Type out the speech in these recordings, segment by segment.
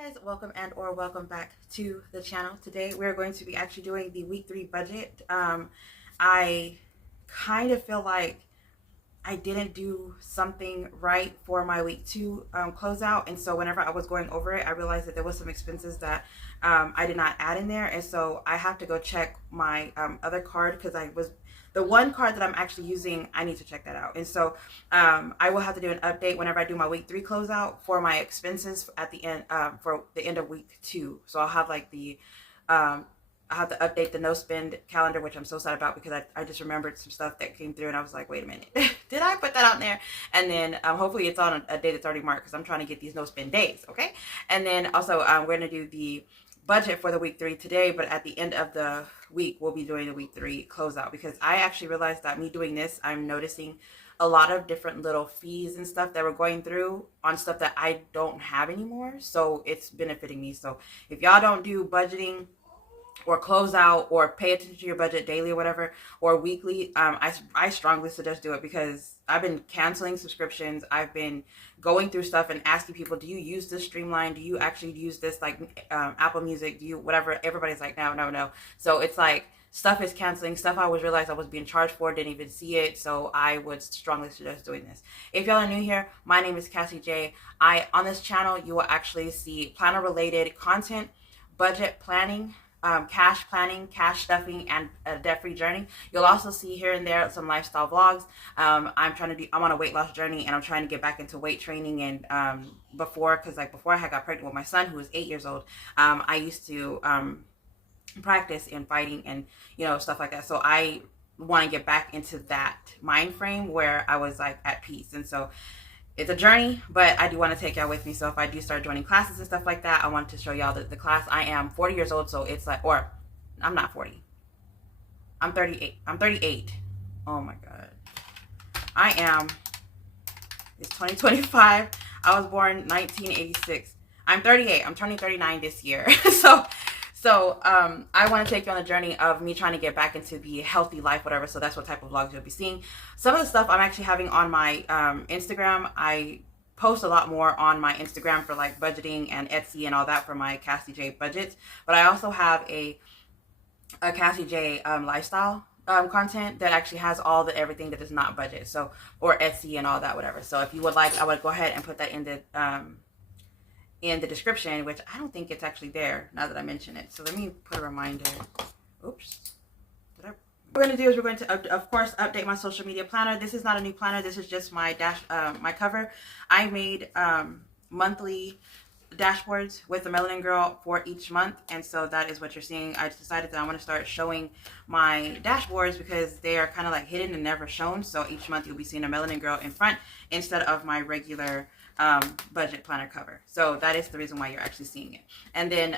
Guys, welcome and or welcome back to the channel. Today we're going to be actually doing the week 3 budget. I kind of feel like I didn't do something right for my week 2 closeout, and so whenever I was going over it, I realized that there was some expenses that I did not add in there, and so I have to go check my other card because the one card that I'm actually using, I need to check that out. And so I will have to do an update whenever I do my week 3 closeout for my expenses at the end, for the end of week 2. So I'll have like I have to update the no spend calendar, which I'm so sad about because I just remembered some stuff that came through and I was like, wait a minute, did I put that on there? And then hopefully it's on a day that's already marked because I'm trying to get these no spend days, okay? And then also we're going to do the budget for the week 3 today, but at the end of the week we'll be doing the week 3 closeout because I actually realized that me doing this, I'm noticing a lot of different little fees and stuff that we're going through on stuff that I don't have anymore. So it's benefiting me. So if y'all don't do budgeting or close out or pay attention to your budget daily or whatever or weekly, I strongly suggest do it because I've been canceling subscriptions. I've been going through stuff and asking people, do you use this Streamline? Do you actually use this like Apple Music? Do you whatever? Everybody's like, no. So it's like stuff is canceling. Stuff I was realized I was being charged for, didn't even see it. So I would strongly suggest doing this. If y'all are new here, my name is Cassie J. On this channel, you will actually see planner related content, budget planning, cash planning, cash stuffing, and a debt-free journey. You'll also see here and there some lifestyle vlogs. I'm on a weight loss journey and I'm trying to get back into weight training. And before I had got pregnant with my son, who was 8 years old, I used to practice in fighting and stuff like that. So I want to get back into that mind frame where I was like at peace. And so it's a journey, but I do want to take y'all with me. So if I do start joining classes and stuff like that, I wanted to show y'all the class. I am 40 years old, so it's like, or I'm not 40. I'm 38. I'm 38. Oh my God. It's 2025. I was born 1986. I'm 38. I'm turning 39 this year. So I want to take you on a journey of me trying to get back into the healthy life, whatever. So that's what type of vlogs you'll be seeing. Some of the stuff I'm actually having on my Instagram. I post a lot more on my Instagram for like budgeting and Etsy and all that for my Cassie J budgets. But I also have a Cassie J lifestyle content that actually has all the everything that is not budget. So, or Etsy and all that, whatever. So if you would like, I would go ahead and put that in the description, which I don't think it's actually there now that I mention it. So let me put a reminder. Oops. What we're going to do is we're going to, of course, update my social media planner. This is not a new planner. This is just my my cover. I made monthly dashboards with the Melanin Girl for each month, and so that is what you're seeing. I decided that I want to start showing my dashboards because they are kind of like hidden and never shown. So each month you'll be seeing a Melanin Girl in front instead of my regular budget planner cover. So that is the reason why you're actually seeing it. And then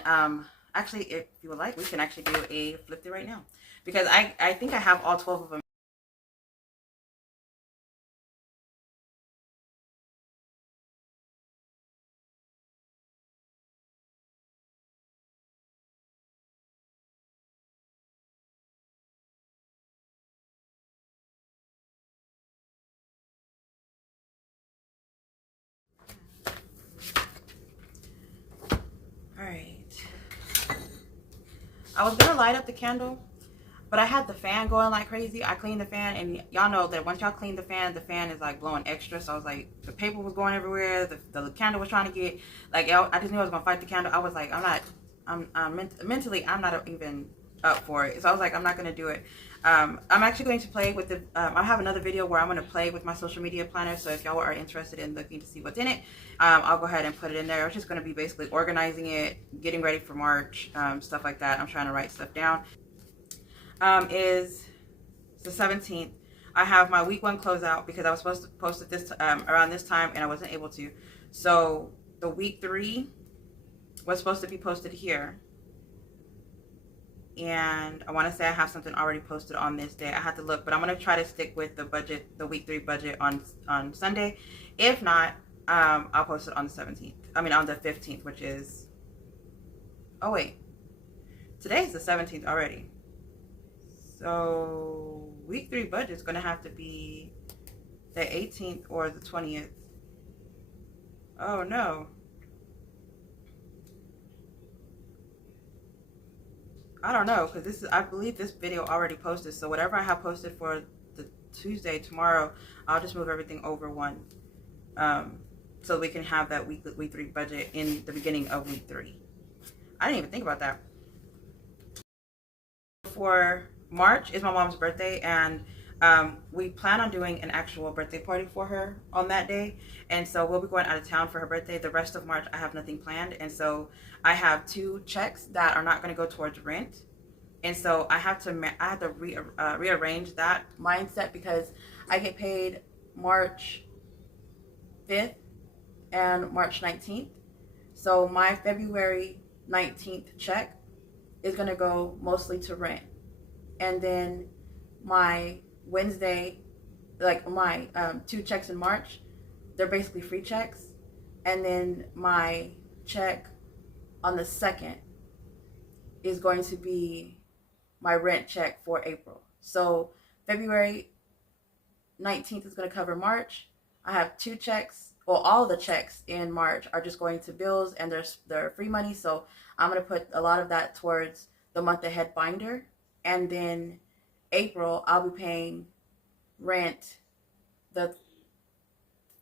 actually, if you would like, we can actually do a flip through right now because I think I have all 12 of them. All right. I was gonna light up the candle, but I had the fan going like crazy. I cleaned the fan, and y'all know that once y'all clean the fan is like blowing extra. So I was like, the paper was going everywhere. The candle was trying to get, like, I just knew I was gonna fight the candle. I was like, mentally, I'm not even up for it. So I was like, I'm not gonna do it. I'm actually going to play with the, I have another video where I'm going to play with my social media planner. So if y'all are interested in looking to see what's in it, I'll go ahead and put it in there. I'm just going to be basically organizing it, getting ready for March, stuff like that. I'm trying to write stuff down. Is the 17th. I have my week 1 closeout because I was supposed to post it this around this time and I wasn't able to. So the week 3 was supposed to be posted here. And I want to say I have something already posted on this day. I have to look, but I'm going to try to stick with the budget, the week 3 budget on Sunday. If not, I'll post it on the 17th. I mean, on the 15th, which is, oh wait, today's the 17th already. So week 3 budget is going to have to be the 18th or the 20th. Oh no. I don't know, because this is, I believe this video already posted. So whatever I have posted for the Tuesday tomorrow, I'll just move everything over one, so we can have that week 3 budget in the beginning of week 3. I didn't even think about that. For March is my mom's birthday, and we plan on doing an actual birthday party for her on that day. And so we'll be going out of town for her birthday. The rest of March I have nothing planned, and so I have 2 checks that are not going to go towards rent. And so I have to rearrange that mindset, because I get paid March 5th and March 19th. So my February 19th check is going to go mostly to rent. And then my Wednesday, like my 2 checks in March, they're basically free checks. And then my check on the 2nd is going to be my rent check for April. So February 19th is going to cover March. I have 2 checks. Well, all the checks in March are just going to bills, and they're free money. So I'm going to put a lot of that towards the month ahead binder. And then April, I'll be paying rent the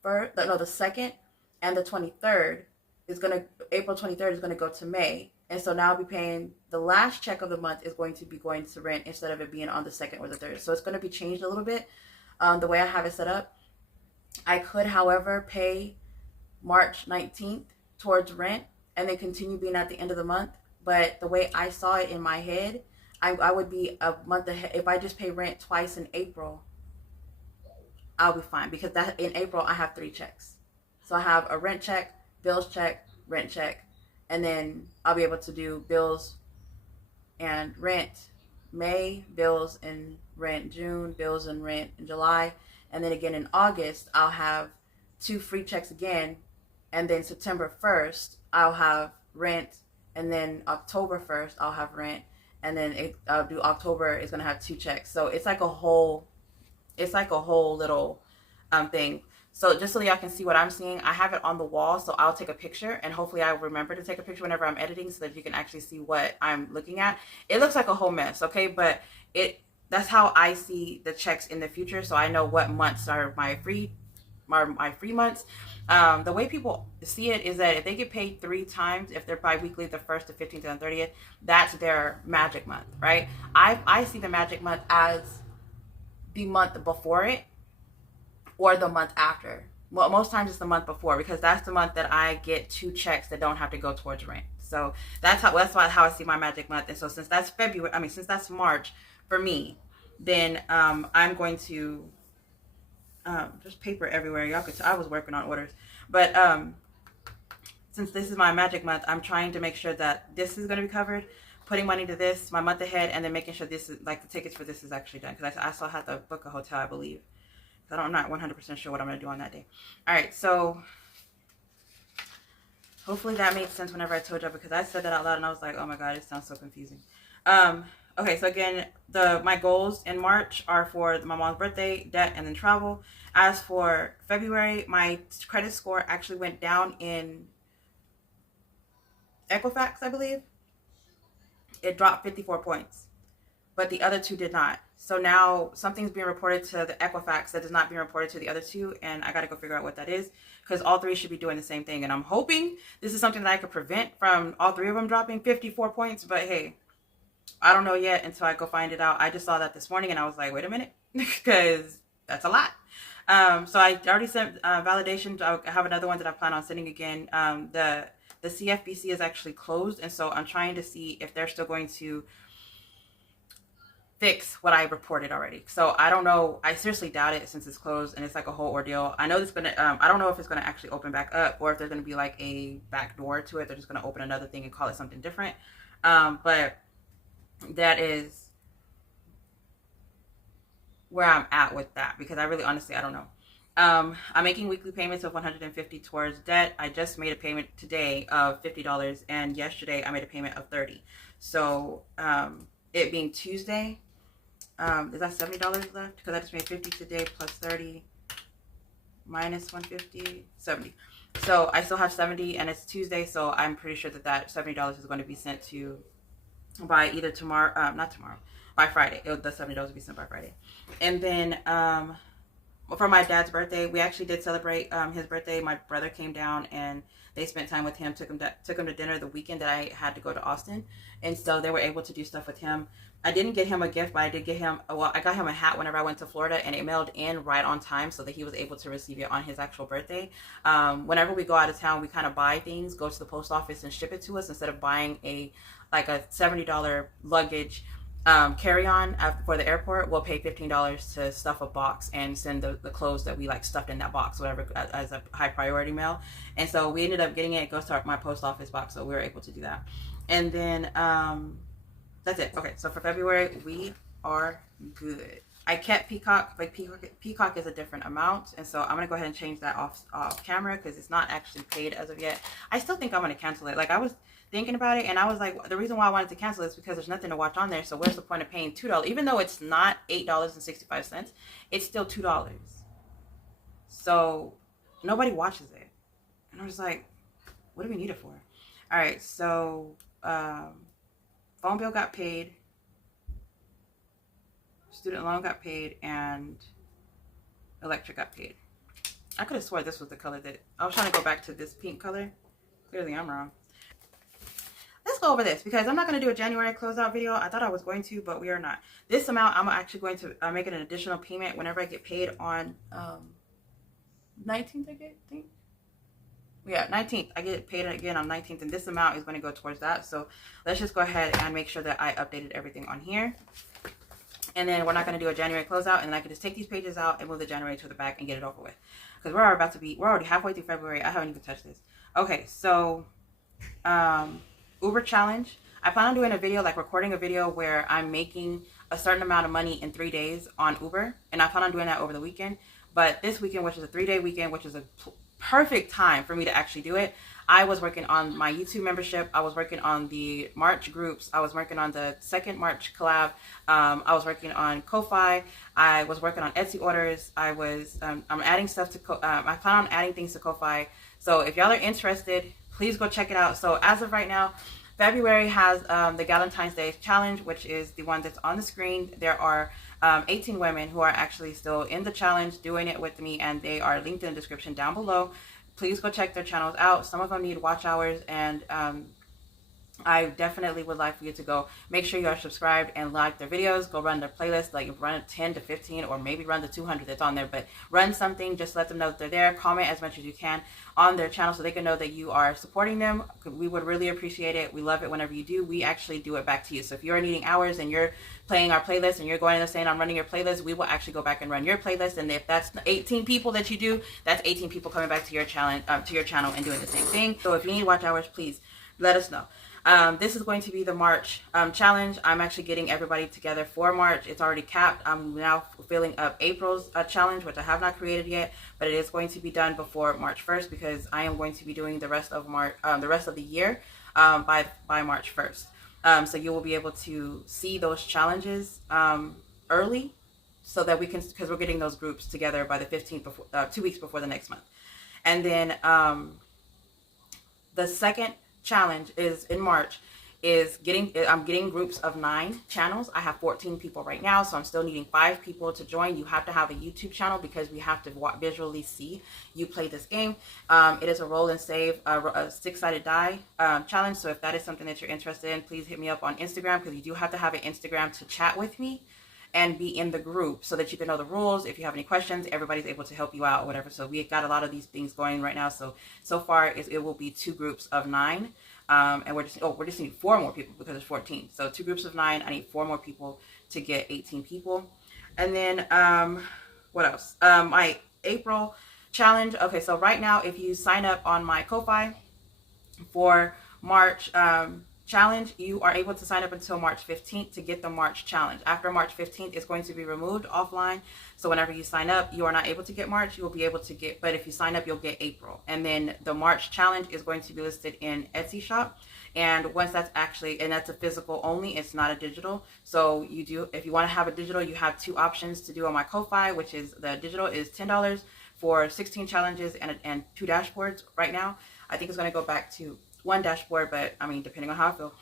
2nd and the 23rd April 23rd is going to go to May. And so now I'll be paying, the last check of the month is going to be going to rent instead of it being on the 2nd or the 3rd. So it's going to be changed a little bit, the way I have it set up. I could, however, pay March 19th towards rent and then continue being at the end of the month. But the way I saw it in my head, I would be a month ahead. If I just pay rent twice in April, I'll be fine, because that in April I have 3 checks. So I have a rent check, bills check, rent check, and then I'll be able to do bills and rent May, bills and rent June, bills and rent in July, and then again in August I'll have 2 free checks again, and then September 1st I'll have rent, and then October 1st I'll have rent, and then I'll do October is going to have 2 checks. So it's like a whole little thing. So just so y'all can see what I'm seeing, I have it on the wall, so I'll take a picture, and hopefully I remember to take a picture whenever I'm editing so that you can actually see what I'm looking at. It looks like a whole mess, okay? But that's how I see the checks in the future, so I know what months are my free months. The way people see it is that if they get paid 3 times, if they're bi-weekly, the 1st, the 15th, and the 30th, that's their magic month, right? I see the magic month as the month before it or the month after. Well, most times it's the month before, because that's the month that I get 2 checks that don't have to go towards rent. So that's how I see my magic month. And so since that's since that's March for me, then I'm going to there's paper everywhere. Y'all could I was working on orders, but since this is my magic month, I'm trying to make sure that this is going to be covered, putting money to this, my month ahead, and then making sure this is, like, the tickets for this is actually done, because I still have to book a hotel, I believe. I'm not 100% sure what I'm going to do on that day. All right, so hopefully that made sense whenever I told y'all, because I said that out loud and I was like, oh my God, it sounds so confusing. Okay, so again, my goals in March are for my mom's birthday, debt, and then travel. As for February, my credit score actually went down in Equifax, I believe. It dropped 54 points, but the other 2 did not. So now something's being reported to the Equifax that is not being reported to the other 2, and I got to go figure out what that is, because all 3 should be doing the same thing. And I'm hoping this is something that I could prevent from all 3 of them dropping 54 points, but hey, I don't know yet until I go find it out. I just saw that this morning and I was like, wait a minute, because that's a lot. So I already sent validation. I have another one that I plan on sending again. The CFBC is actually closed, and so I'm trying to see if they're still going to fix what I reported already. So I don't know. I seriously doubt it, since it's closed and it's like a whole ordeal. I know it's gonna. I don't know if it's gonna actually open back up, or if there's gonna be like a back door to it. They're just gonna open another thing and call it something different. But that is where I'm at with that, because I really honestly I don't know. I'm making weekly payments of $150 towards debt. I just made a payment today of $50, and yesterday I made a payment of $30. So it being Tuesday, is that $70 left? Because I just made 50 today plus 30 minus 150, 70. So I still have 70, and it's Tuesday, so I'm pretty sure that $70 is going to be sent to by either tomorrow, not tomorrow, by Friday. The $70 will be sent by Friday. And then for my dad's birthday, we actually did celebrate his birthday. My brother came down and they spent time with him, took him to dinner the weekend that I had to go to Austin. And so they were able to do stuff with him. I didn't get him a gift, but I did get him, well, I got him a hat whenever I went to Florida, and it mailed in right on time so that he was able to receive it on his actual birthday. Whenever we go out of town, we kind of buy things, go to the post office and ship it to us instead of buying a $70 luggage carry-on for the airport. We'll pay $15 to stuff a box and send the clothes that we like stuffed in that box, whatever, as a high priority mail. And so we ended up getting it. It goes to my post office box, so we were able to do that. And then that's it. Okay, so for February, we are good. I kept Peacock, but Peacock is a different amount, and so I'm gonna go ahead and change that off camera because it's not actually paid as of yet. I still think I'm gonna cancel it. Like, I was thinking about it, and I was like, the reason why I wanted to cancel is because there's nothing to watch on there. So where's the point of paying $2? Even though it's not $8.65, it's still $2. So nobody watches it, and I was like, what do we need it for? All right, so phone bill got paid, student loan got paid, and electric got paid. I could have sworn this was the color that I was trying to go back to, this pink color. Clearly I'm wrong. Let's go over this because I'm not going to do a January closeout video. I thought I was going to, but we are not. This amount, I'm actually going to make an additional payment whenever I get paid on 19th, I think. Yeah, 19th. I get paid again on 19th, and this amount is going to go towards that. So let's just go ahead and make sure that I updated everything on here. And then we're not going to do a January closeout, and then I can just take these pages out and move the January to the back and get it over with. Because we're already halfway through February. I haven't even touched this. Okay, so Uber challenge. I plan on doing a video, like recording a video where I'm making a certain amount of money in 3 days on Uber, and I plan on doing that over the weekend. But this weekend, which is a 3-day weekend, which is a perfect time for me to actually do it, I was working on my YouTube membership. I was working on the March groups. I was working on the second March collab. I was working on Ko-Fi. I was working on Etsy orders. I'm adding stuff to I plan on adding things to Ko-Fi. So if y'all are interested, please go check it out. So as of right now, February has the Valentine's Day challenge, which is the one that's on the screen. There are 18 women who are actually still in the challenge doing it with me, and they are linked in the description down below. Please go check their channels out. Some of them need watch hours, and I definitely would like for you to go make sure you are subscribed and like their videos. Go run their playlist, like run 10 to 15 or maybe run the 200 that's on there, but run something. Just let them know that they're there. Comment as much as you can on their channel so they can know that you are supporting them. We would really appreciate it. We love it whenever you do. We actually do it back to you. So if you're needing hours and you're playing our playlist and you're going in and saying I'm running your playlist, we will actually go back and run your playlist. And if that's 18 people that you do, that's 18 people coming back to your challenge, to your channel and doing the same thing. So if you need watch hours, please let us know. This is going to be the March challenge. I'm actually getting everybody together for March. It's already capped. I'm now filling up April's challenge, which I have not created yet, but it is going to be done before March 1st because I am going to be doing the rest of the year by March 1st. So you will be able to see those challenges early, so that we can, because we're getting those groups together by the 15th, before 2 weeks before the next month. And then the second challenge is in March. I'm getting groups of 9 channels. I have 14 people right now, so I'm still needing 5 people to join. You have to have a YouTube channel because we have to visually see you play this game. It is a roll and save, a 6-sided die challenge. So if that is something that you're interested in, please hit me up on Instagram, because you do have to have an Instagram to chat with me and be in the group so that you can know the rules. If you have any questions, everybody's able to help you out or whatever. So we got a lot of these things going right now. So far it will be 2 groups of 9. And we're just need 4 more people because there's 14. So 2 groups of 9. I need 4 more people to get 18 people. And then what else? My April challenge. Okay, so right now, if you sign up on my Ko-Fi for March challenge, you are able to sign up until March 15th to get the March challenge. After March 15th, it's going to be removed offline. So whenever you sign up, you are not able to get March. You will be able to get, but if you sign up, you'll get April. And then the March challenge is going to be listed in Etsy shop. And once that's actually, and that's a physical only, it's not a digital. So you do, if you want to have a digital, you have 2 options to do on my Ko-Fi, which is the digital is $10 for 16 challenges and 2 dashboards right now. I think it's going to go back to 1 dashboard, but I mean, depending on how I feel.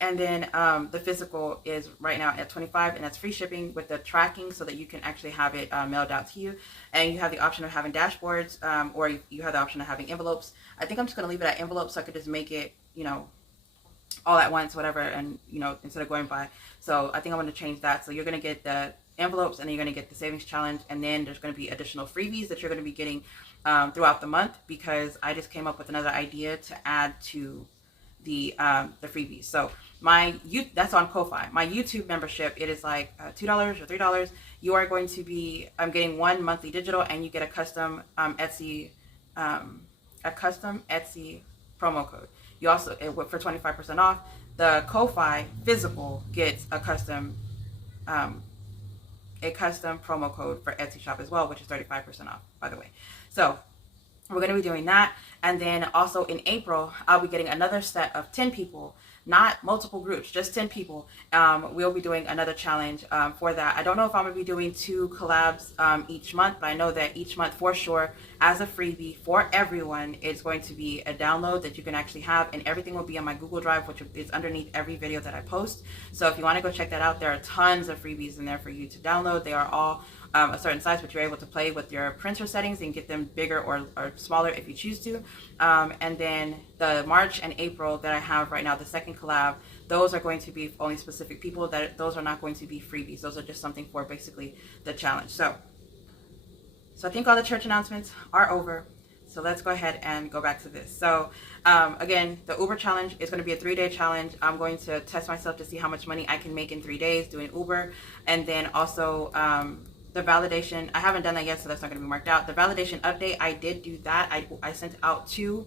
And then the physical is right now at $25, and that's free shipping with the tracking so that you can actually have it mailed out to you. And you have the option of having dashboards, or you have the option of having envelopes. I think I'm just going to leave it at envelopes so I could just make it, you know, all at once, whatever, and, you know, instead of going by. So I think I'm going to change that. So you're going to get the envelopes, and then you're going to get the savings challenge, and then there's going to be additional freebies that you're going to be getting throughout the month, because I just came up with another idea to add to the freebies. So that's on Ko-Fi. My YouTube membership, it is like $2 or $3. You are going to be getting one monthly digital, and you get a custom Etsy promo code. You also, for 25% off. The Ko-Fi physical gets a custom promo code for Etsy shop as well, which is 35% off, by the way. So we're going to be doing that. And then also in April, I'll be getting another set of 10 people, not multiple groups, just 10 people. We'll be doing another challenge for that. I don't know if I'm going to be doing 2 collabs each month, but I know that each month for sure, as a freebie for everyone, it's going to be a download that you can actually have, and everything will be on my Google Drive, which is underneath every video that I post. So if you want to go check that out, there are tons of freebies in there for you to download. They are all a certain size, but you're able to play with your printer settings and get them bigger or smaller if you choose to. And then the March and April that I have right now, the second collab, those are going to be only specific people. Those are not going to be freebies. Those are just something for basically the challenge. So I think all the church announcements are over. So let's go ahead and go back to this. So again, the Uber challenge is going to be a 3-day challenge. I'm going to test myself to see how much money I can make in 3 days doing Uber. And then also the validation, I haven't done that yet, so that's not going to be marked out. The validation update, I did do that. I sent out 2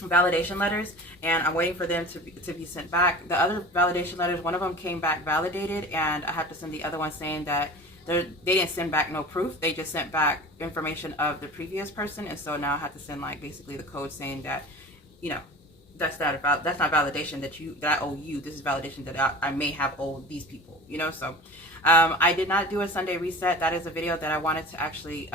validation letters, and I'm waiting for them to be sent back. The other validation letters, one of them came back validated, and I have to send the other one saying that they didn't send back no proof. They just sent back information of the previous person, and so now I have to send like basically the code saying that, you know, that's not validation that I owe you. This is validation that I may have owed these people, you know. So I did not do a Sunday reset. That is a video that I wanted to actually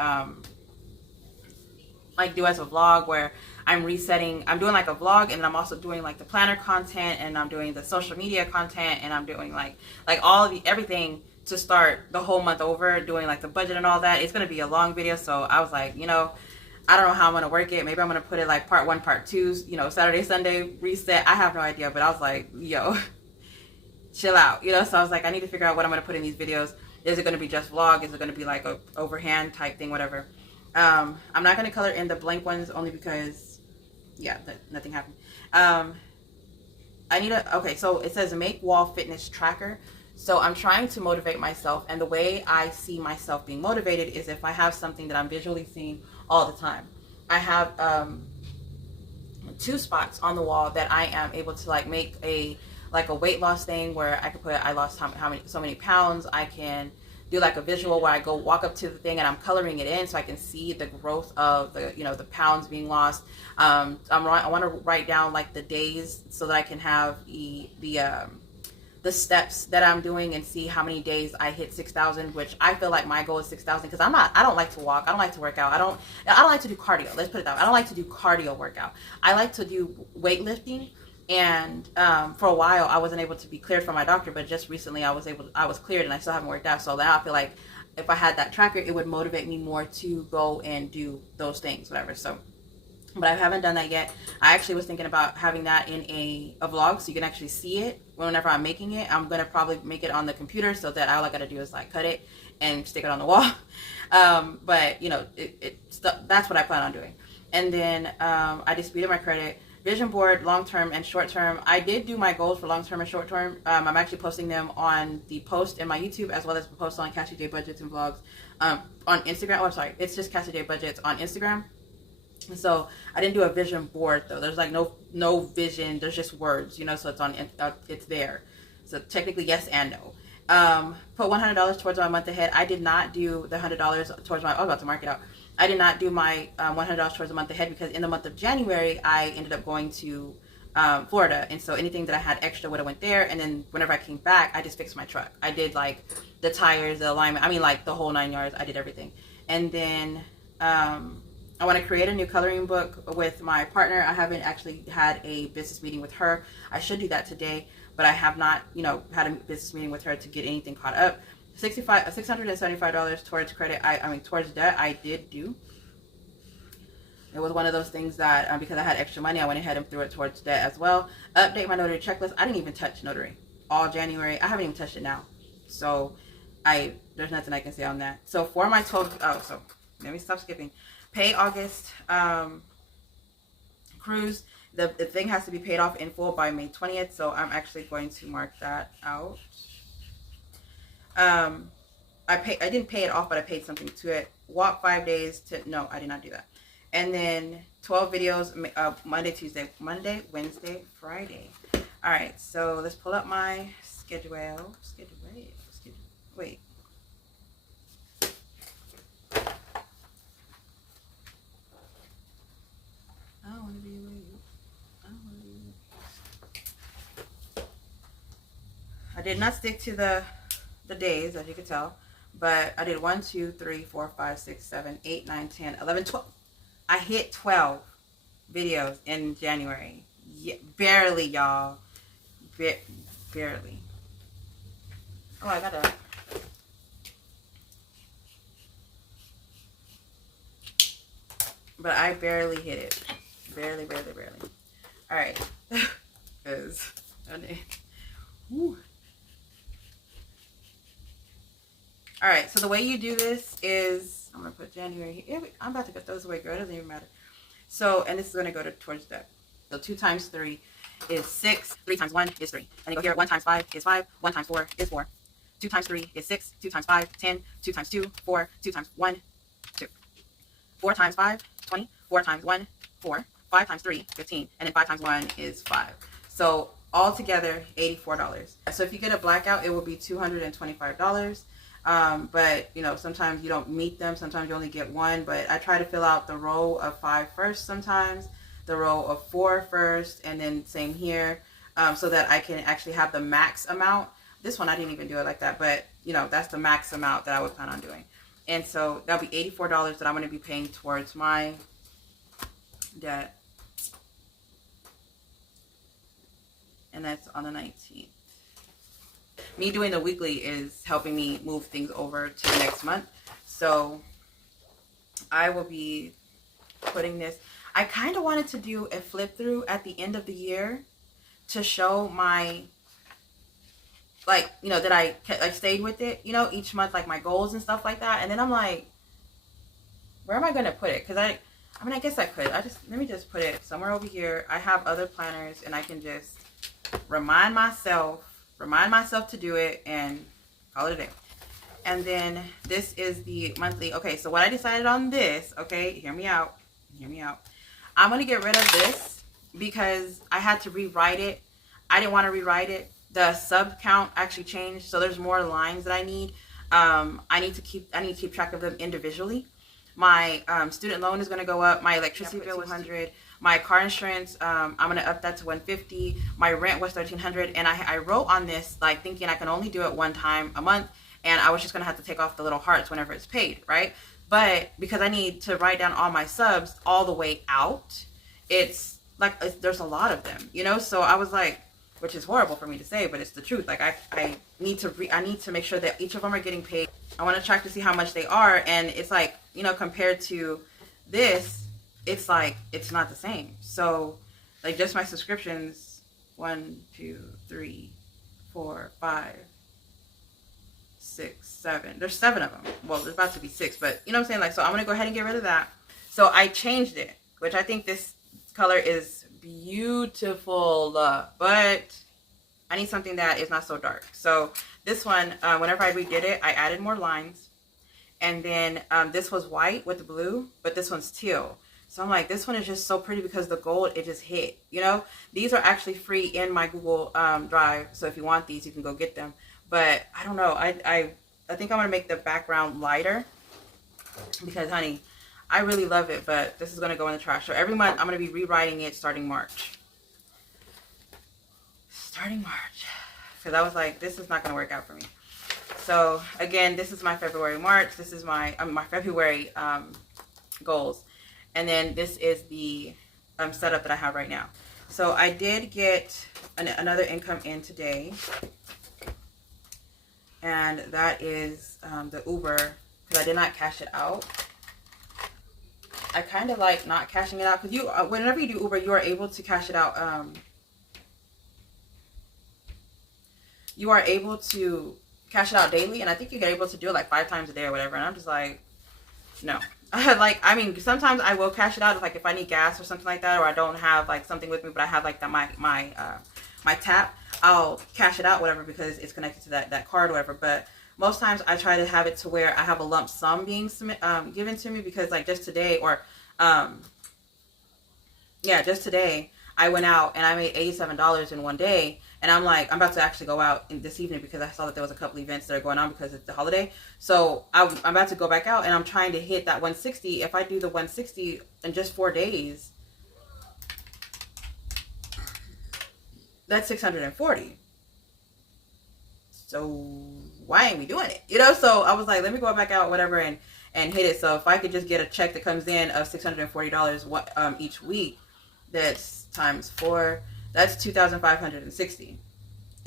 like do as a vlog, where I'm resetting. I'm doing like a vlog, and I'm also doing like the planner content, and I'm doing the social media content, and I'm doing like all of everything to start the whole month over, doing like the budget and all that. It's going to be a long video, so I was like, you know, I don't know how I'm going to work it. Maybe I'm going to put it like part 1, part 2, you know, Saturday, Sunday reset. I have no idea, but I was like, yo, chill out, you know. So I was like, I need to figure out what I'm going to put in these videos. Is it going to be just vlog? Is it going to be like a overhand type thing, whatever? I'm not going to color in the blank ones, only because, yeah, nothing happened. Okay, so it says make wall fitness tracker. So I'm trying to motivate myself, and the way I see myself being motivated is if I have something that I'm visually seeing all the time. I have 2 spots on the wall that I am able to like make a weight loss thing, where I could put I lost so many pounds. I can do like a visual where I go walk up to the thing and I'm coloring it in so I can see the growth of the, you know, the pounds being lost. I want to write down like the days so that I can have the steps that I'm doing and see how many days I hit 6,000, which I feel like my goal is 6,000, because I don't like to walk. I don't like to work out. I don't like to do cardio. Let's put it that way. I don't like to do cardio workout. I like to do weightlifting. And for a while I wasn't able to be cleared from my doctor, but just recently I was cleared, and I still haven't worked out. So now I feel like if I had that tracker, it would motivate me more to go and do those things, whatever. So, but I haven't done that yet. I actually was thinking about having that in a vlog, so you can actually see it whenever I'm making it. I'm going to probably make it on the computer, so that all I got to do is like cut it and stick it on the wall. But you know, that's what I plan on doing. And then I disputed my credit. Vision board, long-term and short-term. I did do my goals for long-term and short-term. I'm actually posting them on the post in my YouTube, as well as the post on Cassie J Budgets and Vlogs on Instagram. Oh, I'm sorry. It's just Cassie J Budgets on Instagram. So I didn't do a vision board though. There's like no vision. There's just words, you know. So it's there. So technically yes and no. Put $100 towards my month ahead. I did not do the $100 towards my. I was about to mark it out. I did not do my $100 towards the month ahead, because in the month of January I ended up going to Florida, and so anything that I had extra would have went there. And then whenever I came back, I just fixed my truck. I did like the tires, the alignment. I mean, like the whole 9 yards. I did everything. And then I want to create a new coloring book with my partner. I haven't actually had a business meeting with her. I should do that today, but I have not, you know, had a business meeting with her to get anything caught up. $675 towards credit. I mean, towards debt, I did do. It was one of those things that because I had extra money, I went ahead and threw it towards debt as well. Update my notary checklist. I didn't even touch notary all January. I haven't even touched it now. So there's nothing I can say on that. So for my total, so let me stop skipping. Pay August cruise. The thing has to be paid off in full by May 20th. So I'm actually going to mark that out. I didn't pay it off, but I paid something to it. Walk 5 days to, no, I did not do that. And then 12 videos, Monday, Tuesday, Monday, Wednesday, Friday. All right, so let's pull up my schedule. Wait. I don't want to be late. I did not stick to the days, as you can tell, but I did 1, 2, 3, 4, 5, 6, 7, 8, 9, 10, 11, 12. I hit 12 videos in January. Yeah, barely, y'all. Barely. Oh, I gotta. But I barely hit it. Barely. All right. Because, woo. All right, so the way you do this is, I'm going to put January here. I'm about to get those away, girl. It doesn't even matter. So, and this is going to go towards that. So 2 times 3 is 6. 3 times 1 is 3. And then go here, 1 times 5 is 5. 1 times 4 is 4. 2 times 3 is 6. 2 times 5, 10. 2 times 2, 4. 2 times 1, 2. 4 times 5, 20. 4 times 1, 4. 5 times 3, 15. And then 5 times 1 is 5. So altogether, $84. So if you get a blackout, it will be $225. But you know, sometimes you don't meet them. Sometimes you only get one, but I try to fill out the row of 5 first, sometimes the row of 4 first, and then same here, so that I can actually have the max amount. This one, I didn't even do it like that, but you know, that's the max amount that I would plan on doing. And so that'll be $84 that I'm going to be paying towards my debt. And that's on the 19th. Me doing the weekly is helping me move things over to the next month. So I will be putting this. I kind of wanted to do a flip through at the end of the year to show my, like, you know, that I stayed with it, you know, each month, like my goals and stuff like that. And then I'm like, where am I going to put it? Because I mean, I guess I could. Let me just put it somewhere over here. I have other planners and I can just remind myself to do it and call it a day. And then this is the monthly. Okay, so what I decided on this, okay, hear me out. I'm going to get rid of this because I had to rewrite it. I didn't want to rewrite it. The sub count actually changed, so there's more lines that I need. I need to keep track of them individually. My student loan is going to go up. My electricity bill was $200. My car insurance, I'm going to up that to $150. My rent was $1,300. And I wrote on this, like, thinking I can only do it one time a month. And I was just going to have to take off the little hearts whenever it's paid, right? But because I need to write down all my subs all the way out, it's like, there's a lot of them, you know? So I was like, which is horrible for me to say, but it's the truth. Like, I need to make sure that each of them are getting paid. I want to track to see how much they are. And it's like, you know, compared to this, it's like, it's not the same. So like just my subscriptions, 1, 2, 3, 4, 5, 6, 7. There's 7 of them. Well, there's about to be 6, but you know what I'm saying? Like, so I'm going to go ahead and get rid of that. So I changed it, which I think this color is beautiful, but I need something that is not so dark. So this one, whenever I redid it, I added more lines. And then this was white with the blue, but this one's teal. So I'm like, this one is just so pretty because the gold, it just hit, you know. These are actually free in my Google Drive. So if you want these, you can go get them. But I don't know. I think I'm going to make the background lighter because, honey, I really love it. But this is going to go in the trash. So every month, I'm going to be rewriting it starting March. Because I was like, this is not going to work out for me. So again, this is my February, March. This is my February goals. And then this is the setup that I have right now. So I did get another income in today, and that is the Uber, because I did not cash it out. I kind of like not cashing it out, because you whenever you do Uber, you are able to cash it out. You are able to cash it out daily, and I think you're able to do it like 5 times a day or whatever. And I'm just like, no. Like, I mean, sometimes I will cash it out if I need gas or something like that, or I don't have like something with me, but I have like my tap. I'll cash it out, whatever, because it's connected to that card, whatever. But most times I try to have it to where I have a lump sum being given to me, because like just today, or just today, I went out and I made $87 in one day. And I'm like, I'm about to actually go out this evening, because I saw that there was a couple events that are going on because it's the holiday. So I'm about to go back out, and I'm trying to hit that 160. If I do the 160 in just 4 days, that's 640. So why ain't we doing it? You know, so I was like, let me go back out, whatever, and hit it. So if I could just get a check that comes in of $640 each week, that's times 4. That's 2,560,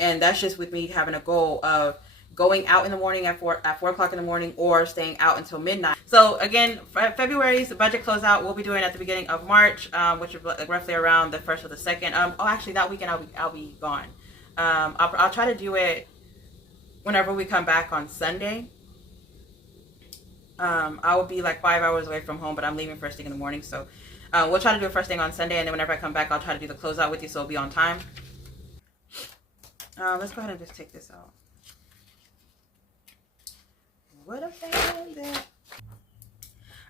and that's just with me having a goal of going out in the morning at 4 o'clock in the morning, or staying out until midnight. So again, February's budget closeout we'll be doing at the beginning of March, which is roughly around the 1st or the 2nd. Actually, that weekend I'll be gone. I'll try to do it whenever we come back on Sunday. I will be like 5 hours away from home, but I'm leaving first thing in the morning, so we'll try to do it first thing on Sunday, and then whenever I come back, I'll try to do the closeout with you, so it'll be on time. Let's go ahead and just take this out. What a fan there.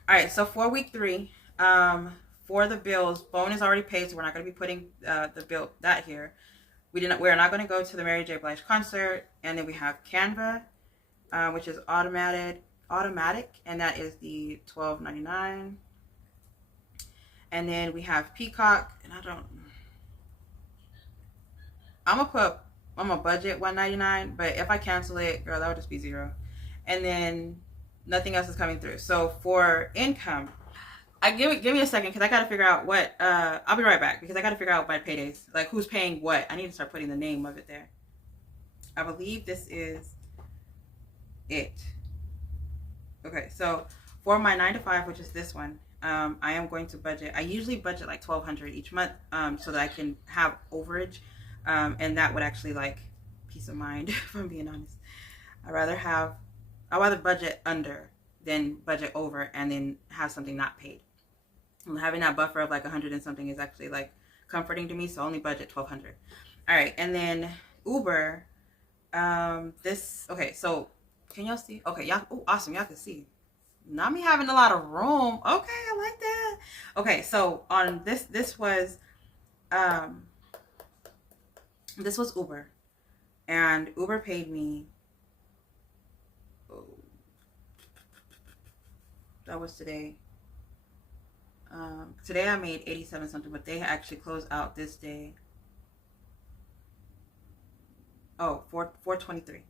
All right, so for week 3, for the bills, phone is already paid, so we're not going to be putting the bill that here. We're not going to go to the Mary J. Blige concert, and then we have Canva, which is automatic, and that is the $12.99. And then we have Peacock, and I'm gonna budget $199, but if I cancel it, girl, that would just be 0. And then nothing else is coming through. So for income, give me a second, because I gotta figure out what I'll be right back, because I gotta figure out my paydays, like who's paying what. I need to start putting the name of it there. I believe this is it. Okay, so for my 9 to 5, which is this one, I am going to budget. I usually budget like $1,200 each month, so that I can have overage, and that would actually, like, peace of mind, if I'm being honest. I'd rather budget under than budget over and then have something not paid. And having that buffer of like 100 and something is actually like comforting to me, so only budget $1,200. All right, and then Uber, okay, so can y'all see? Okay, y'all, oh, awesome, y'all can see. Not me having a lot of room. Okay, I like that. Okay, so on this was Uber, and Uber paid me. Oh, that was today. Today I made 87 something, but they actually closed out this day. Oh, 423.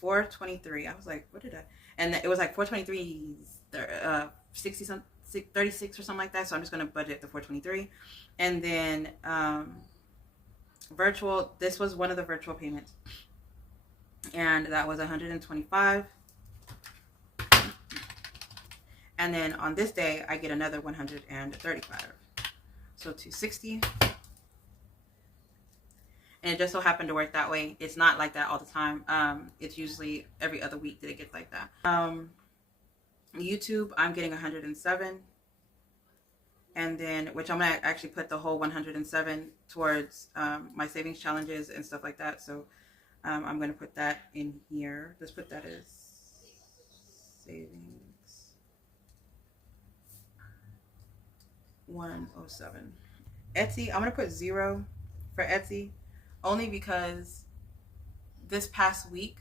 423. I was like, what did I? And it was like 423, 60 something, 36 or something like that. So I'm just gonna budget the 423, and then virtual. This was one of the virtual payments, and that was 125. And then on this day, I get another 135, so 260. And it just so happened to work that way. It's not like that all the time. It's usually every other week that it gets like that. YouTube, I'm getting 107. And then, which I'm going to actually put the whole 107 towards my savings challenges and stuff like that. So I'm going to put that in here. Let's put that as savings 107. Etsy, I'm going to put 0 for Etsy. Only because this past week,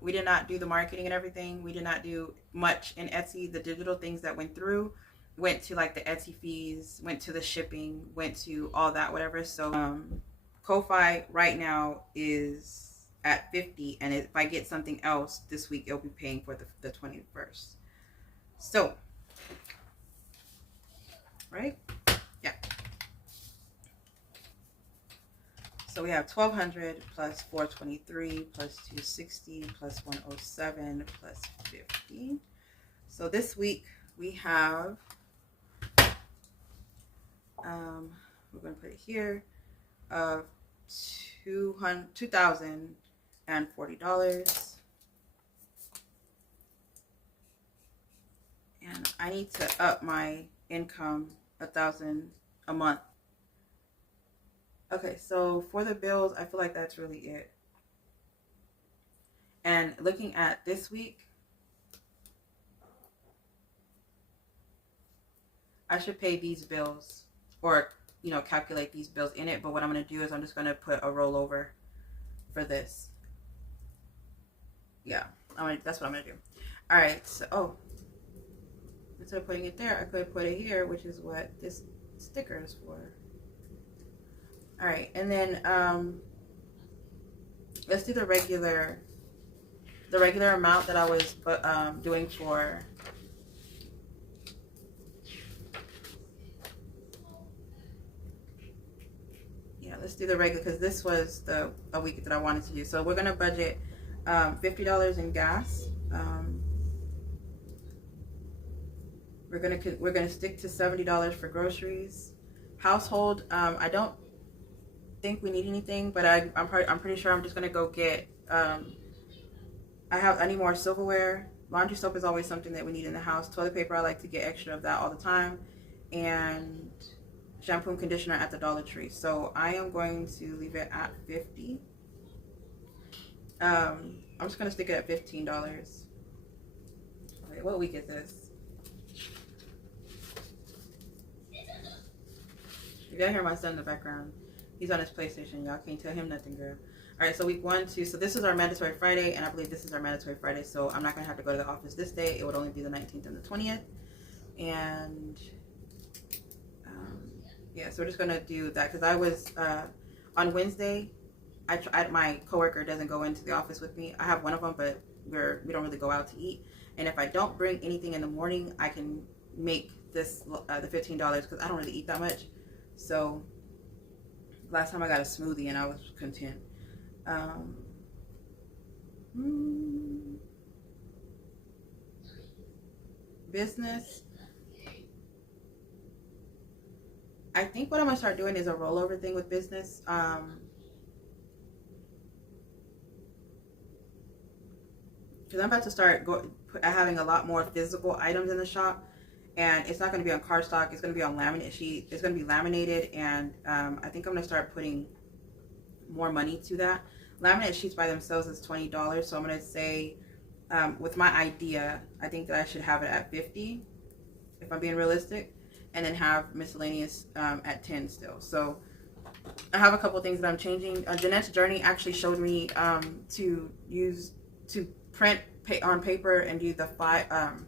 we did not do the marketing and everything. We did not do much in Etsy. The digital things that went through went to like the Etsy fees, went to the shipping, went to all that, whatever. So Ko-Fi right now is at 50, and if I get something else this week, it'll be paying for the 21st. So right? Yeah. So we have 1,200 plus 423 plus 260 plus 107 plus 50. So this week we have, we're going to put it here, of $2,040. And I need to up my income $1,000 a month. Okay, so for the bills, I feel like that's really it. And looking at this week, I should pay these bills, or, you know, calculate these bills in it. But what I'm going to do is I'm just going to put a rollover for this. Yeah, that's what I'm going to do. All right, so, instead of putting it there, I could put it here, which is what this sticker is for. All right, and then let's do the regular amount that I was doing for. Yeah, let's do the regular, because this was a week that I wanted to do. So we're gonna budget $50 in gas. We're gonna stick to $70 for groceries. Household, I don't think we need anything, but I'm pretty sure I'm just gonna go get. I need more silverware. Laundry soap is always something that we need in the house. Toilet paper, I like to get extra of that all the time, and shampoo and conditioner at the Dollar Tree. So I am going to leave it at 50. I'm just gonna stick it at $15. Wait, what week is this? If y'all hear my son in the background, he's on his PlayStation. Y'all can't tell him nothing, girl. All right, so week 1, 2. So this is our mandatory Friday, and I believe this is our mandatory Friday. So I'm not gonna have to go to the office this day. It would only be the 19th and the 20th. And yeah, so we're just gonna do that, because I was on Wednesday. My coworker doesn't go into the office with me. I have one of them, but we don't really go out to eat. And if I don't bring anything in the morning, I can make this the $15, because I don't really eat that much. So last time I got a smoothie and I was content. Business. I think what I'm gonna start doing is a rollover thing with business. Because I'm about to start having a lot more physical items in the shop, and it's not going to be on cardstock. It's going to be on laminate sheet. It's going to be laminated, and I think I'm going to start putting more money to that. Laminate sheets by themselves is $20, so I'm going to say, with my idea, I think that I should have it at 50, if I'm being realistic, and then have miscellaneous at 10 still. So I have a couple things that I'm changing. Jeanette's Journey actually showed me to print on paper and do the 5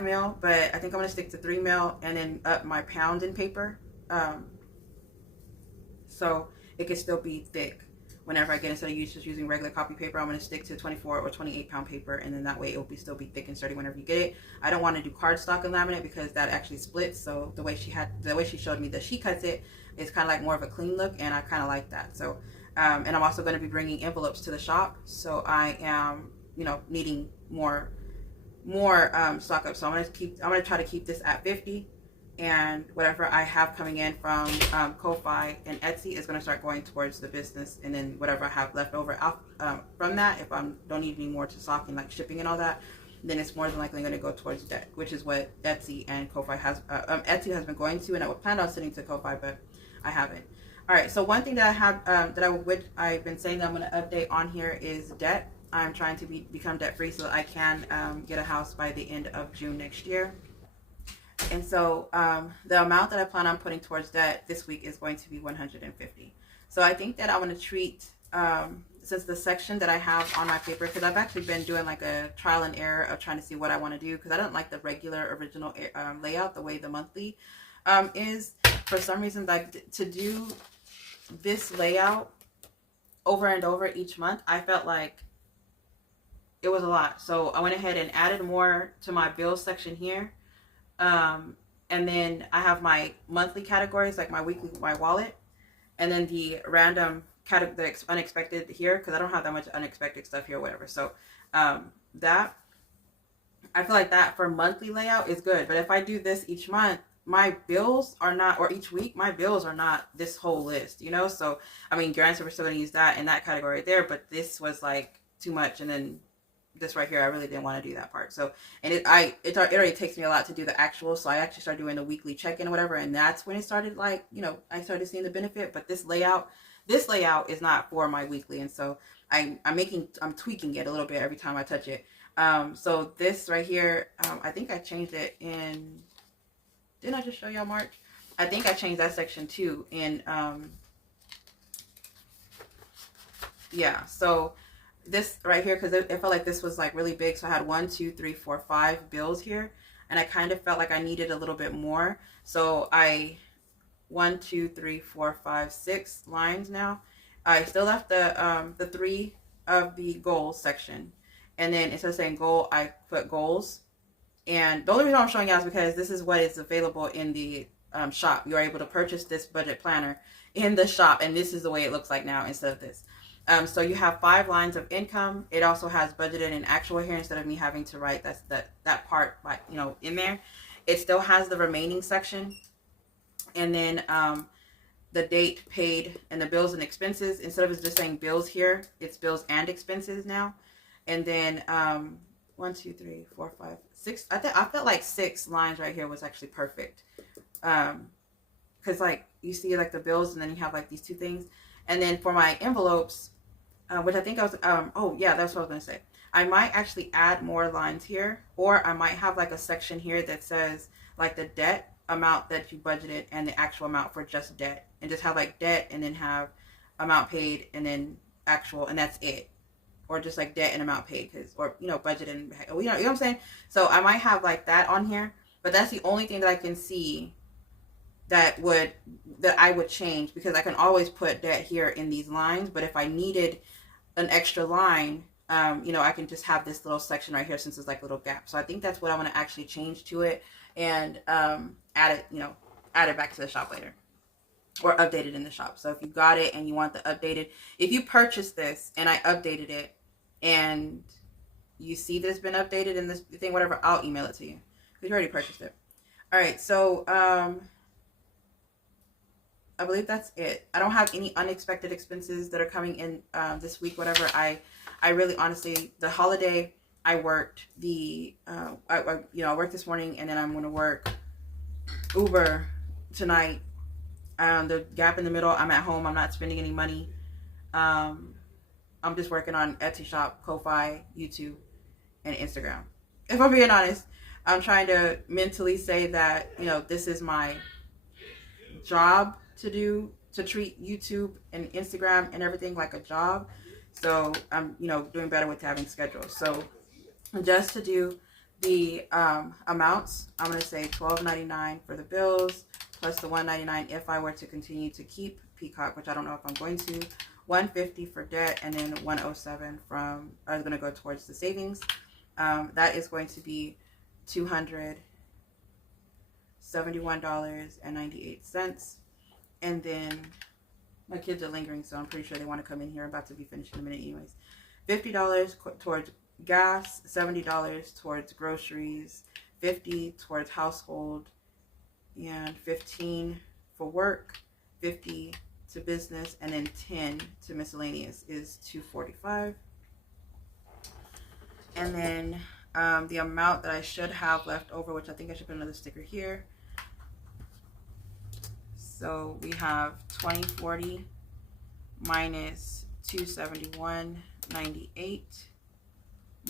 mil, but I think I'm gonna stick to 3 mil and then up my pound in paper, so it can still be thick whenever I get, instead of just using regular copy paper. I'm gonna stick to 24 or 28 pound paper, and then that way it will still be thick and sturdy whenever you get it. I don't want to do cardstock and laminate because that actually splits. So the way she showed me that she cuts it is kind of like more of a clean look, and I kind of like that. So and I'm also going to be bringing envelopes to the shop, so I am, you know, needing more stock up. So I'm gonna try to keep this at 50, and whatever I have coming in from Ko-Fi and Etsy is going to start going towards the business, and then whatever I have left over from that, if I don't need any more to stock and like shipping and all that, then it's more than likely going to go towards debt, which is what Etsy and Ko-Fi Etsy has been going to, and I would plan on sending to Ko-Fi, but I haven't. All right, so one thing that I have I've been saying that I'm going to update on here is debt. I'm trying to become debt free so that I can get a house by the end of June next year. And so the amount that I plan on putting towards debt this week is going to be $150. So I think that I want to treat, since the section that I have on my paper, because I've actually been doing like a trial and error of trying to see what I want to do, because I don't like the regular original layout the way the monthly is. For some reason, like to do this layout over and over each month, I felt like it was a lot. So I went ahead and added more to my bills section here. And And then I have my monthly categories, like my weekly, my wallet, and then the random category, the unexpected here, because I don't have that much unexpected stuff here, or whatever. So that, I feel like that for monthly layout is good. But if I do this each month, my bills are not, or each week, my bills are not this whole list, you know? So, I mean, granted, we're still going to use that in that category there, but this was like too much. And then this right here, I really didn't want to do that part. So, and it already takes me a lot to do the actual. So I actually started doing the weekly check-in or whatever. And that's when it started, like, you know, I started seeing the benefit. But this layout is not for my weekly. And so I'm tweaking it a little bit every time I touch it. So this right here, I think I changed it in, didn't I just show y'all March? I think I changed that section too in, yeah, so this right here, because it felt like this was like really big. So I had 1, 2, 3, 4, 5 bills here, and I kind of felt like I needed a little bit more. So 1, 2, 3, 4, 5, 6 lines now. I still left the 3 of the goals section. And then instead of saying goal, I put goals. And the only reason I'm showing you is because this is what is available in the shop. You're able to purchase this budget planner in the shop. And this is the way it looks like now instead of this. So you have 5 lines of income. It also has budgeted and actual here instead of me having to write that part, like, you know, in there. It still has the remaining section. And then the date, paid, and the bills and expenses. Instead of just saying bills here, it's bills and expenses now. And then 1, 2, 3, 4, 5, 6. I felt like 6 lines right here was actually perfect. Because like you see like the bills, and then you have like these 2 things. And then for my envelopes, which I think I was, oh yeah, that's what I was gonna say. I might actually add more lines here, or I might have like a section here that says like the debt amount that you budgeted and the actual amount for just debt, and just have like debt and then have amount paid and then actual, and that's it. Or just like debt and amount paid, or, you know, budget and, you know what I'm saying? So I might have like that on here, but that's the only thing that I can see that I would change, because I can always put debt here in these lines. But if I needed an extra line, you know, I can just have this little section right here, since it's like a little gap. So I think that's what I want to actually change to it, and add it back to the shop later, or update it in the shop. So if you got it and you want the updated, if you purchased this and I updated it and you see this been updated in this thing, whatever, I'll email it to you, because you already purchased it. All right, so I believe that's it. I don't have any unexpected expenses that are coming in this week, whatever. I really, honestly, the holiday, I worked I worked this morning, and then I'm going to work Uber tonight. The gap in the middle, I'm at home. I'm not spending any money. I'm just working on Etsy shop, Ko-Fi, YouTube, and Instagram. If I'm being honest, I'm trying to mentally say that, you know, this is my job to treat YouTube and Instagram and everything like a job. So I'm, you know, doing better with having schedules. So just to do the amounts, I'm going to say $12.99 for the bills, plus the $1.99 if I were to continue to keep Peacock, which I don't know if I'm going to. $1.50 for debt, and then $1.07 are going to go towards the savings. That is going to be $271.98. And then my kids are lingering, so I'm pretty sure they want to come in here. I'm about to be finished in a minute anyways. $50 towards gas, $70 towards groceries, $50 towards household, and $15 for work, $50 to business, and then $10 to miscellaneous is $245. And then the amount that I should have left over, which I think I should put another sticker here. So we have 2040 minus 271.98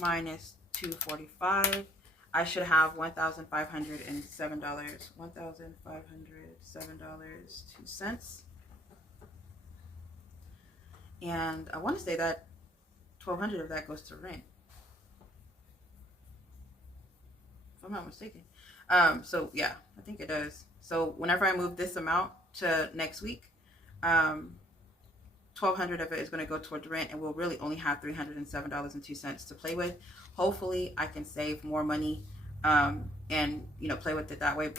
minus 245. I should have $1,507. $1,507.02. And I want to say that $1,200 of that goes to rent, if I'm not mistaken. So yeah, I think it does. So whenever I move this amount to next week, $1,200 of it is going to go towards rent, and we'll really only have $307.02 to play with. Hopefully I can save more money and play with it that way,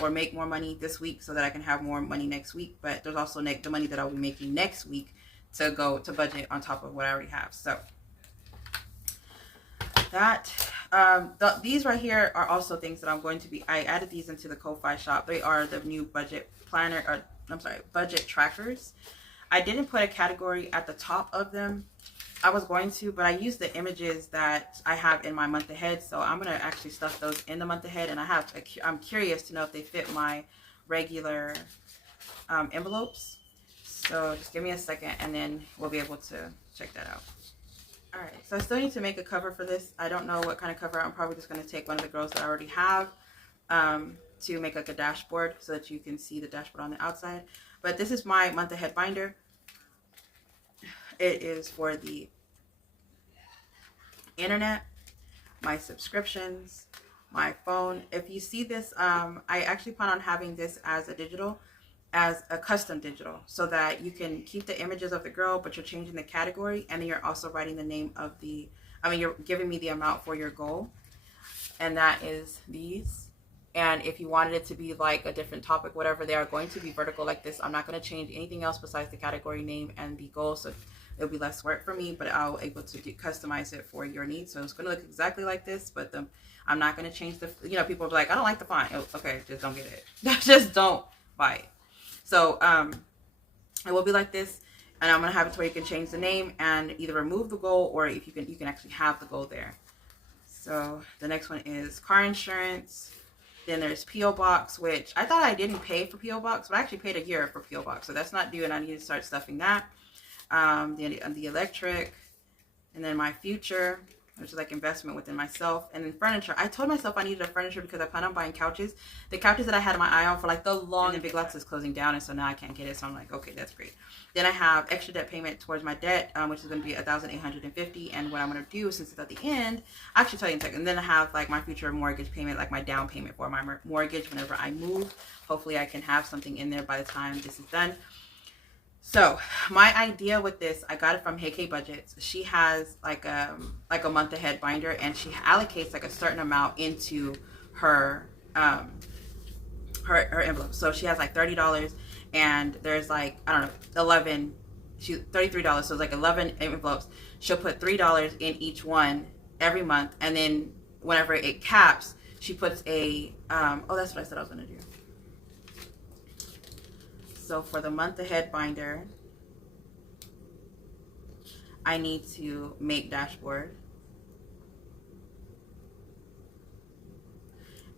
or make more money this week so that I can have more money next week. But there's also the money that I'll be making next week to go to budget on top of what I already have. So that these right here are also things that I'm going to be, I added these into the Ko-Fi shop. They are the new budget planner, or I'm sorry, budget trackers. I didn't put a category at the top of them. I was going to, but I used the images that I have in my month ahead, so I'm going to actually stuff those in the month ahead. And I'm curious to know if they fit my regular envelopes. So just give me a second and then we'll be able to check that out. All right, so I still need to make a cover for this. I don't know what kind of cover. I'm probably just going to take one of the girls that I already have to make like a dashboard so that you can see the dashboard on the outside. But this is my month ahead binder. It is for the internet, my subscriptions, my phone. If you see this, I actually plan on having this as a custom digital, so that you can keep the images of the girl, but you're changing the category, and then you're also writing the name of you're giving me the amount for your goal, and that is these. And if you wanted it to be like a different topic, whatever, they are going to be vertical like this. I'm not going to change anything else besides the category name and the goal, so it'll be less work for me, but I'll able to customize it for your needs. So it's going to look exactly like this, but I'm not going to change the, people are like, I don't like the font. Okay, just don't get it. Just don't buy it. So it will be like this, and I'm going to have it to where you can change the name and either remove the goal, or if you can actually have the goal there. So the next one is car insurance. Then there's P.O.box, which I thought I didn't pay for P.O.box, but I actually paid a year for P.O.box, so that's not due, and I need to start stuffing that. The electric, and then my future, which is like investment within myself, and then furniture. I told myself I needed a furniture because I plan on buying couches. The couches that I had my eye on for like the long, and Big Lots is closing down, and so now I can't get it. So I'm like, okay, that's great. Then I have extra debt payment towards my debt, which is going to be $1,850. And what I'm going to do, since it's at the end, I'll actually tell you in a second. And then I have like my future mortgage payment, like my down payment for my mortgage whenever I move. Hopefully I can have something in there by the time this is done. So my idea with this, I got it from Hey K Budgets. She has like a month ahead binder, and she allocates like a certain amount into her her envelope. So she has like $30, and there's like, I don't know, $33. So it's like 11 envelopes. She'll put $3 in each one every month, and then whenever it caps, she puts a oh, that's what I said I was gonna do. So for the month ahead binder, I need to make dashboard.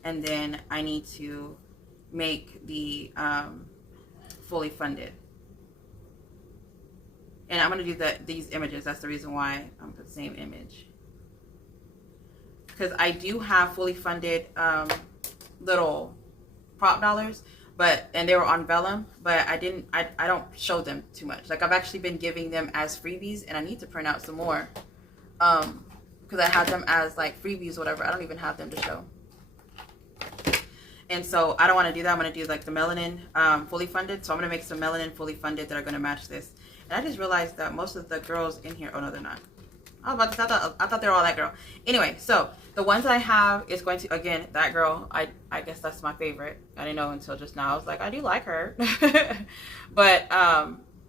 And then I need to make the fully funded. And I'm going to do these images. That's the reason why I'm the same image. Because I do have fully funded little prop dollars. And they were on vellum, but I don't show them too much. Like I've actually been giving them as freebies, and I need to print out some more. Because I had them as like freebies or whatever. I don't even have them to show. And so I don't want to do that. I'm going to do like the melanin fully funded. So I'm going to make some melanin fully funded that are going to match this. And I just realized that most of the girls in here, oh no, they're not. I thought they were all that girl. Anyway, so the ones that I have is going to, again, that girl, I guess that's my favorite. I didn't know until just now. I was like, I do like her. But,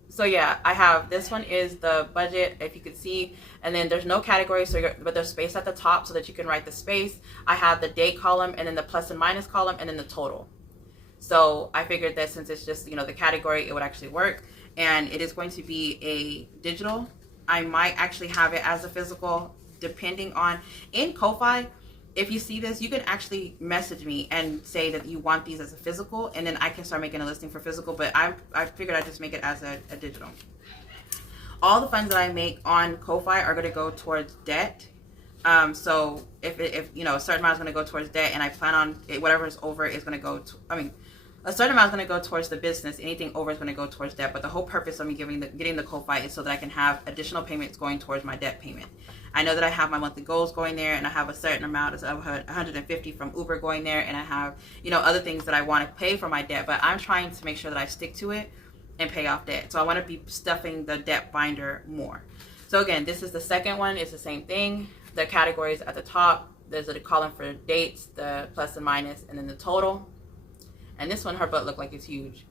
so yeah, I have, this one is the budget, if you could see, and then there's no category, but there's space at the top so that you can write the space. I have the date column, and then the plus and minus column, and then the total. So I figured that since it's just, the category, it would actually work. And it is going to be a digital. I might actually have it as a physical, depending on, in Ko-Fi, if you see this, you can actually message me and say that you want these as a physical, and then I can start making a listing for physical, but I figured I'd just make it as a digital. All the funds that I make on Ko-Fi are going to go towards debt. So if a certain amount is going to go towards debt, and I plan on it, whatever is over is going to go to, a certain amount is going to go towards the business. Anything over is going to go towards debt. But the whole purpose of me getting the Ko-Fi is so that I can have additional payments going towards my debt payment. I know that I have my monthly goals going there, and I have a certain amount of $150 from Uber going there, and I have other things that I want to pay for my debt. But I'm trying to make sure that I stick to it and pay off debt. So I want to be stuffing the debt binder more. So again, this is the second one. It's the same thing. The categories at the top There's a column for dates, the plus and minus, and then the total. And this one, her butt looked like it's huge,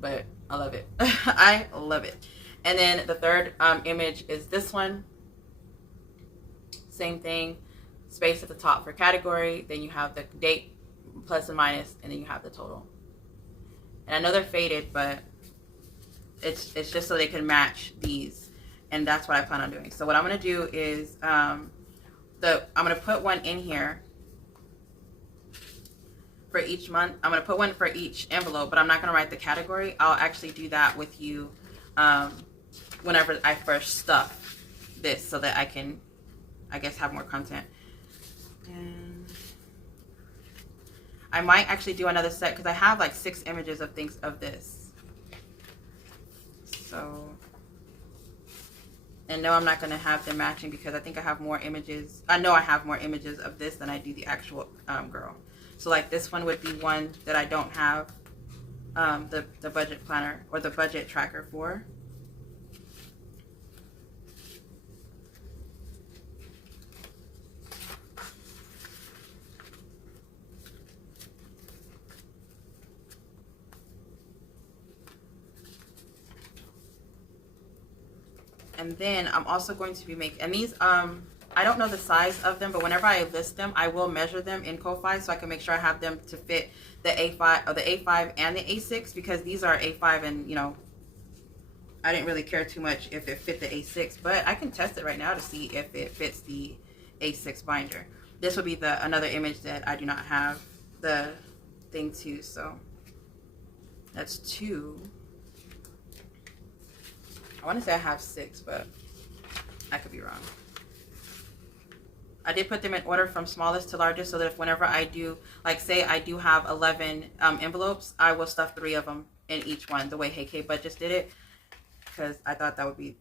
but I love it. I love it. And then the third image is this one. Same thing, space at the top for category. Then you have the date, plus and minus, and then you have the total. And I know they're faded, but it's just so they can match these. And that's what I plan on doing. So what I'm going to do is I'm going to put one in here for each month. I'm going to put one for each envelope, but I'm not going to write the category. I'll actually do that with you whenever I first stuff this, so that I can, I guess, have more content. And I might actually do another set because I have like 6 images of things of this. So, and no, I'm not going to have them matching because I think I have more images. I know I have more images of this than I do the actual girl. So like this one would be one that I don't have the budget planner or the budget tracker for. And then I'm also going to be making, and these, I don't know the size of them, but whenever I list them, I will measure them in Ko-Fi so I can make sure I have them to fit the A5 or the A5 and the A6, because these are A5 and, you know, I didn't really care too much if it fit the A6, but I can test it right now to see if it fits the A6 binder. This would be the another image that I do not have the thing to, so that's 2. I want to say I have 6, but I could be wrong. I did put them in order from smallest to largest so that if whenever I do, like say I do have 11 envelopes, I will stuff 3 of them in each one, the way Hey K Bud just did it, because I thought that would be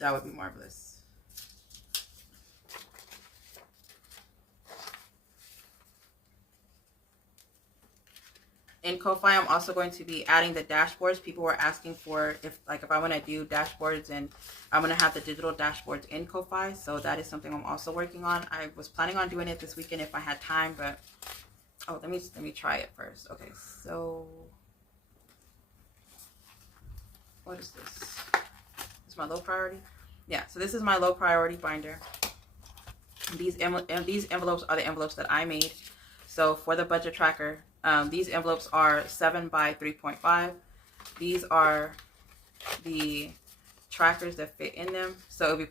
marvelous. In Ko-Fi, I'm also going to be adding the dashboards. People were asking for if I want to do dashboards, and I'm going to have the digital dashboards in Ko-Fi. So that is something I'm also working on. I was planning on doing it this weekend if I had time, but oh, let me try it first. Okay, so what is this? This is my low priority. Yeah, so this is my low priority binder. These envelopes are the envelopes that I made. So for the budget tracker, these envelopes are 7 by 3.5. These are the trackers that fit in them. So it'll be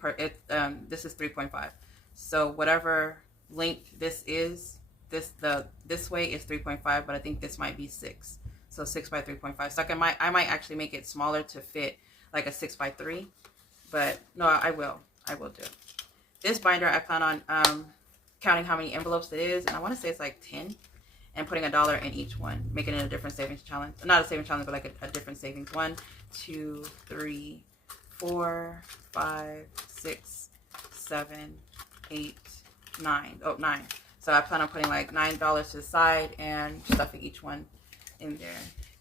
this is 3.5. So whatever length this is, this way is 3.5, but I think this might be 6. So 6 by 3.5. So I might actually make it smaller to fit like a 6 by 3. But no, I will do. This binder I plan on counting how many envelopes it is, and I want to say it's like 10. And putting $1 in each one, making it a different savings challenge. Not a savings challenge, but like a different savings. 1, 2, 3, 4, 5, 6, 7, 8, 9. Oh, 9. So I plan on putting like $9 to the side and stuffing each one in there.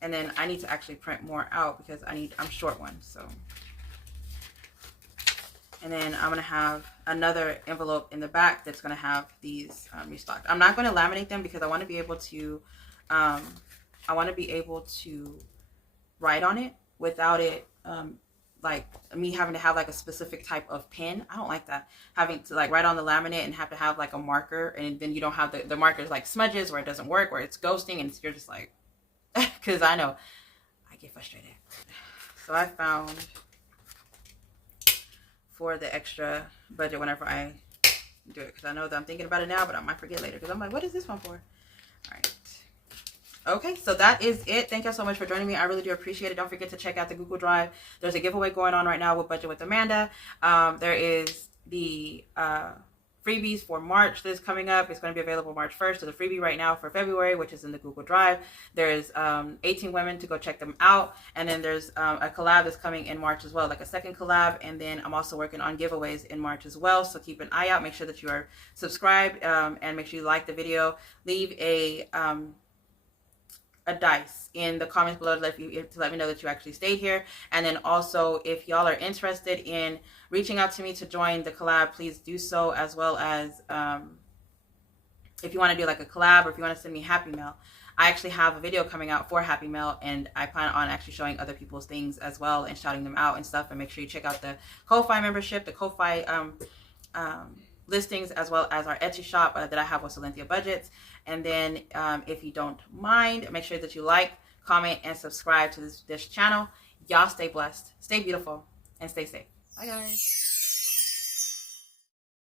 And then I need to actually print more out because I'm short one. So, and then I'm gonna have another envelope in the back that's gonna have these restocked. I'm not gonna laminate them because I want to be able to, write on it without it, like me having to have like a specific type of pen. I don't like that. Having to like write on the laminate and have to have like a marker, and then you don't have the markers like smudges where it doesn't work, where it's ghosting, and you're just like, because I know I get frustrated. So I found, for the extra budget whenever I do it, because I know that I'm thinking about it now, but I might forget later because I'm like, what is this one for? All right. Okay, so that is it. Thank you so much for joining me. I really do appreciate it. Don't forget to check out the Google Drive. There's a giveaway going on right now with Budget with Amanda. There is the freebies for March that is coming up. It's going to be available March 1st. There's a freebie right now for February, which is in the Google Drive. There's 18 women to go check them out. And then there's a collab that's coming in March as well, like a second collab. And then I'm also working on giveaways in March as well. So keep an eye out. Make sure that you are subscribed and make sure you like the video. Leave a a dice in the comments below to let me know that you actually stayed here. And then also, if y'all are interested in reaching out to me to join the collab, please do so, as well as if you want to do like a collab, or if you want to send me Happy Mail. I actually have a video coming out for Happy Mail, and I plan on actually showing other people's things as well and shouting them out and stuff. And make sure you check out the Ko-Fi membership, the Ko-Fi listings, as well as our Etsy shop that I have with Cynthia Budgets. And then if you don't mind, make sure that you like, comment, and subscribe to this channel. Y'all stay blessed, stay beautiful, and stay safe. Bye, guys.